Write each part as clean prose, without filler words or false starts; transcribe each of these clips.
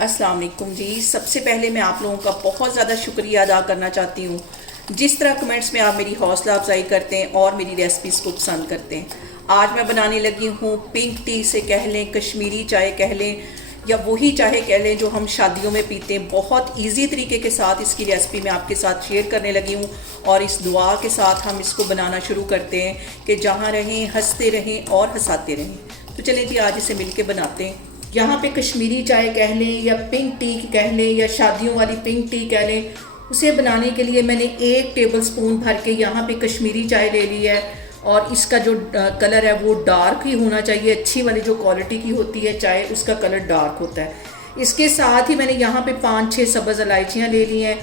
अस्सलाम वालेकुम जी। सबसे पहले मैं आप लोगों का बहुत ज़्यादा शुक्रिया अदा करना चाहती हूँ। जिस तरह कमेंट्स में आप मेरी हौसला अफजाई करते हैं और मेरी रेसिपीज़ को पसंद करते हैं। आज मैं बनाने लगी हूँ पिंक टी से कह लें, कश्मीरी चाय कह लें, या वही चाय कह लें जो हम शादियों में पीते हैं। बहुत इजी तरीके के साथ इसकी रेसिपी मैं आपके साथ शेयर करने लगी हूँ और इस दुआ के साथ हम इसको बनाना शुरू करते हैं कि जहाँ रहें हंसते रहें और हंसाते रहें। तो चलें जी, आज इसे मिलके बनाते हैं। यहाँ पे कश्मीरी चाय कह लें या पिंक टी कह लें या शादियों वाली पिंक टी कह लें, उसे बनाने के लिए मैंने 1 टेबलस्पून भर के यहाँ पे कश्मीरी चाय ले ली है। और इसका जो कलर है वो डार्क ही होना चाहिए। अच्छी वाली जो क्वालिटी की होती है चाय, उसका कलर डार्क होता है। इसके साथ ही मैंने यहाँ पे 5-6 सब्ज़ इलायचियाँ ले ली हैं,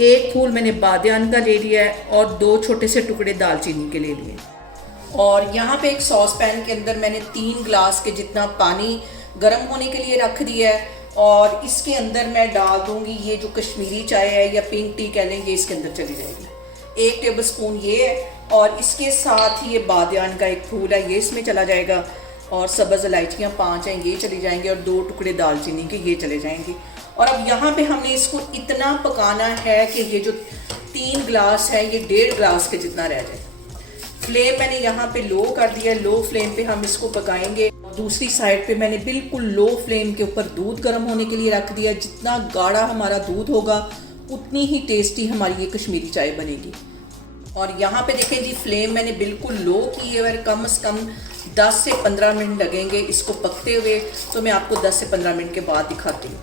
1 फूल मैंने बादियान का ले लिया है और 2 छोटे से टुकड़े दालचीनी के ले लिए। और यहाँ पे एक सॉस पैन के अंदर मैंने 3 गिलास के जितना पानी गर्म होने के लिए रख दिया है और इसके अंदर मैं डाल दूंगी ये जो कश्मीरी चाय है या पिंक टी कह लें, ये इसके अंदर चली जाएगी। 1 टेबलस्पून ये है और इसके साथ ही ये बादियान का 1 फूल है, ये इसमें चला जाएगा। और सब्ज़ इलायचियाँ 5 हैं, ये चली जाएंगी और 2 टुकड़े दालचीनी के ये चले जाएंगे। और अब यहाँ पे हमने इसको इतना पकाना है कि ये जो 3 गिलास है ये 1.5 गिलास के जितना रह जाए। फ्लेम मैंने यहाँ पे लो कर दिया, लो फ्लेम पे हम इसको पकाएंगे। दूसरी साइड पे मैंने बिल्कुल लो फ्लेम के ऊपर दूध गर्म होने के लिए रख दिया। जितना गाढ़ा हमारा दूध होगा उतनी ही टेस्टी हमारी ये कश्मीरी चाय बनेगी। और यहाँ पे देखें जी, फ्लेम मैंने बिल्कुल लो की है और कम से कम 10 से 15 मिनट लगेंगे इसको पकते हुए। तो मैं आपको 10 से 15 मिनट के बाद दिखाती हूँ।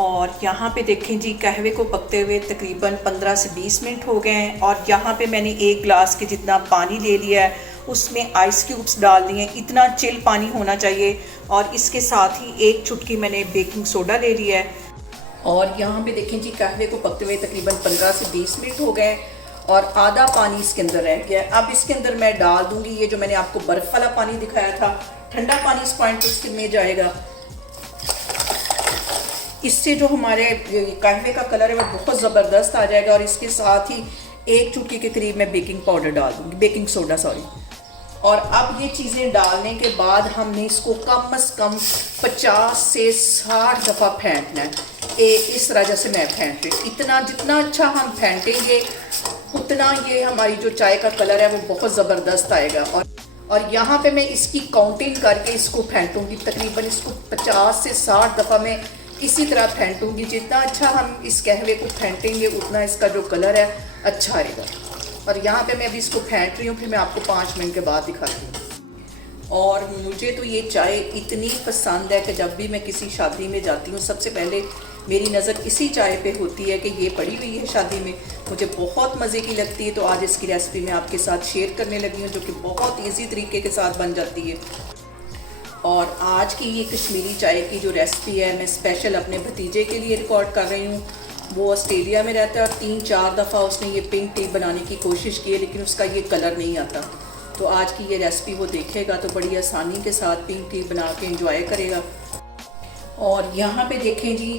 और यहाँ पे देखें जी, कहवे को पकते हुए तकरीबन 15 से 20 मिनट हो गए हैं। और यहाँ पे मैंने 1 गिलास के जितना पानी ले लिया है, उसमें आइस क्यूब्स डाल दिए। इतना चिल पानी होना चाहिए। और इसके साथ ही 1 चुटकी मैंने बेकिंग सोडा ले लिया है। और यहाँ पे देखें जी, कहवे को पकते हुए तकरीबन 15 से 20 मिनट हो गए और आधा पानी इसके अंदर रह गया है। अब इसके अंदर मैं डाल दूंगी ये जो मैंने आपको बर्फ़ वाला पानी दिखाया था। ठंडा पानी इस पॉइंट पर इसमें जाएगा। इससे जो हमारे कहवे का कलर है वो बहुत ज़बरदस्त आ जाएगा। और इसके साथ ही 1 चुटकी के करीब मैं बेकिंग पाउडर डाल दूँगी, बेकिंग सोडा सॉरी। और अब ये चीज़ें डालने के बाद हमने इसको कम से कम 50 से 60 दफ़ा फेंटना है। इस तरह जैसे मैं फेंट रही, इतना जितना अच्छा हम फेंटेंगे उतना ये हमारी जो चाय का कलर है वो बहुत ज़बरदस्त आएगा। और यहाँ पे मैं इसकी काउंटिंग करके इसको फेंटूँगी। तकरीबन इसको 50 से 60 दफ़ा मैं इसी तरह फेंटूँगी। जितना अच्छा हम इस कहवे को फेंटेंगे उतना इसका जो कलर है अच्छा आएगा। और यहाँ पे मैं अभी इसको फेंट रही हूँ, फिर मैं आपको 5 मिनट के बाद दिखाती हूँ। और मुझे तो ये चाय इतनी पसंद है कि जब भी मैं किसी शादी में जाती हूँ सबसे पहले मेरी नज़र इसी चाय पे होती है कि ये पड़ी हुई है शादी में। मुझे बहुत मज़े की लगती है। तो आज इसकी रेसिपी मैं आपके साथ शेयर करने लगी हूँ जो कि बहुत ईजी तरीके के साथ बन जाती है। और आज की ये कश्मीरी चाय की जो रेसिपी है मैं स्पेशल अपने भतीजे के लिए रिकॉर्ड कर रही हूँ। वो ऑस्ट्रेलिया में रहता है और 3-4 दफ़ा उसने ये पिंक टी बनाने की कोशिश की है, लेकिन उसका ये कलर नहीं आता। तो आज की ये रेसिपी वो देखेगा तो बड़ी आसानी के साथ पिंक टी बना के इंजॉय करेगा। और यहाँ पे देखें जी,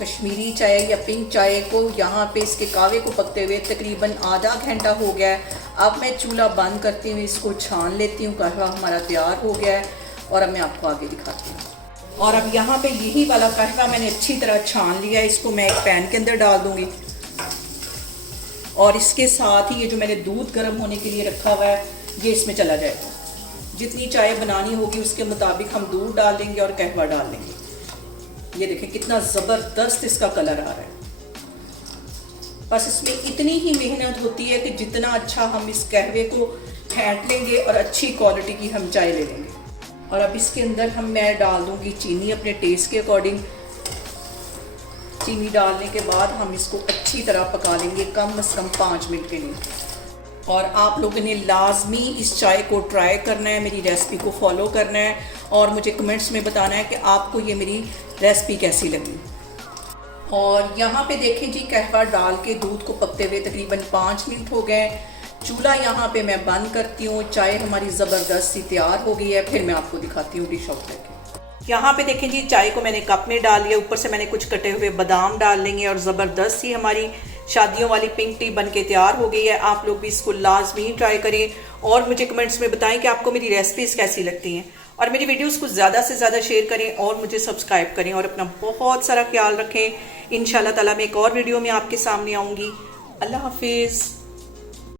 कश्मीरी चाय या पिंक चाय को यहाँ पे इसके कावे को पकते हुए तकरीबन आधा घंटा हो गया है। अब मैं चूल्हा बंद करती हूँ, इसको छान लेती हूँ। कहवा हमारा तैयार हो गया है और अब मैं आपको आगे दिखाती हूँ। और अब यहाँ पे यही वाला कहवा मैंने अच्छी तरह छान लिया है। इसको मैं एक पैन के अंदर डाल दूँगी और इसके साथ ही ये जो मैंने दूध गर्म होने के लिए रखा हुआ है ये इसमें चला जाएगा। जितनी चाय बनानी होगी उसके मुताबिक हम दूध डाल देंगे और कहवा डाल देंगे। ये देखें कितना ज़बरदस्त इसका कलर आ रहा है। बस इसमें इतनी ही मेहनत होती है कि जितना अच्छा हम इस कहवे को फेंट लेंगे और अच्छी क्वालिटी की हम चाय ले लेंगे। और अब इसके अंदर मैं डाल दूंगी चीनी अपने टेस्ट के अकॉर्डिंग। चीनी डालने के बाद हम इसको अच्छी तरह पका लेंगे कम से कम 5 मिनट के लिए। और आप लोगों ने लाजमी इस चाय को ट्राई करना है, मेरी रेसिपी को फॉलो करना है और मुझे कमेंट्स में बताना है कि आपको ये मेरी रेसिपी कैसी लगी। और यहाँ पे देखें जी, कहवा डाल के दूध को पकते हुए तकरीबन 5 मिनट हो गए। चूल्हा यहाँ पे मैं बंद करती हूँ। चाय हमारी ज़बरदस्त सी तैयार हो गई है। फिर मैं आपको दिखाती हूँ डिश आउट करके। यहाँ पे देखें जी, चाय को मैंने कप में डाल लिया। ऊपर से मैंने कुछ कटे हुए बादाम डाल लेंगे और ज़बरदस्त सी हमारी शादियों वाली पिंक टी बन के तैयार हो गई है। आप लोग भी इसको लाजमी ट्राई करें और मुझे कमेंट्स में बताएं कि आपको मेरी रेसिपीज़ कैसी लगती हैं। और मेरी वीडियोस को ज़्यादा से ज़्यादा शेयर करें और मुझे सब्सक्राइब करें और अपना बहुत सारा ख्याल रखें। इंशाल्लाह ताला मैं एक और वीडियो में आपके सामने आऊँगी। अल्लाह हाफिज़।